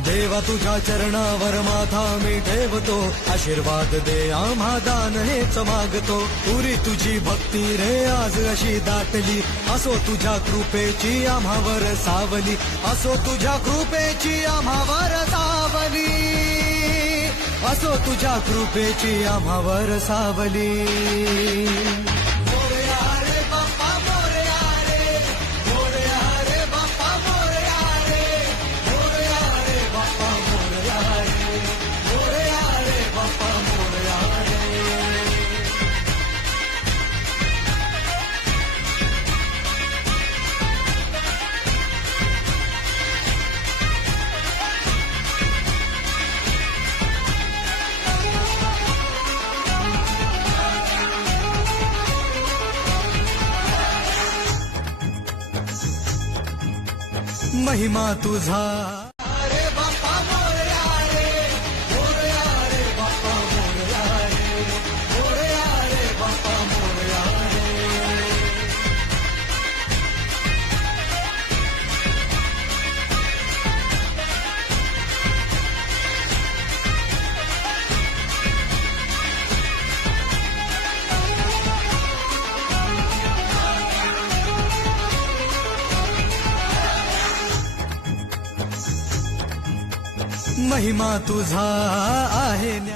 देवा तुझ्या चरणावर माथा मी ठेवतो, आशीर्वाद दे आम्हा दान हेच मागतो. पुरी तुझी भक्ती रे आज अशी दाटली, असो तुझ्या कृपेची आम्हावर सावली, असो तुझ्या कृपेची आम्हावर सावली, असो तुझ्या कृपेची आम्हावर सावली. महिमा तुझा रे बाप्पा मोरया रे, मोरया रे बाप्पा मोरया रे, मोरया रे बाप्पा मोरया रे. महिमा तुझा आहे.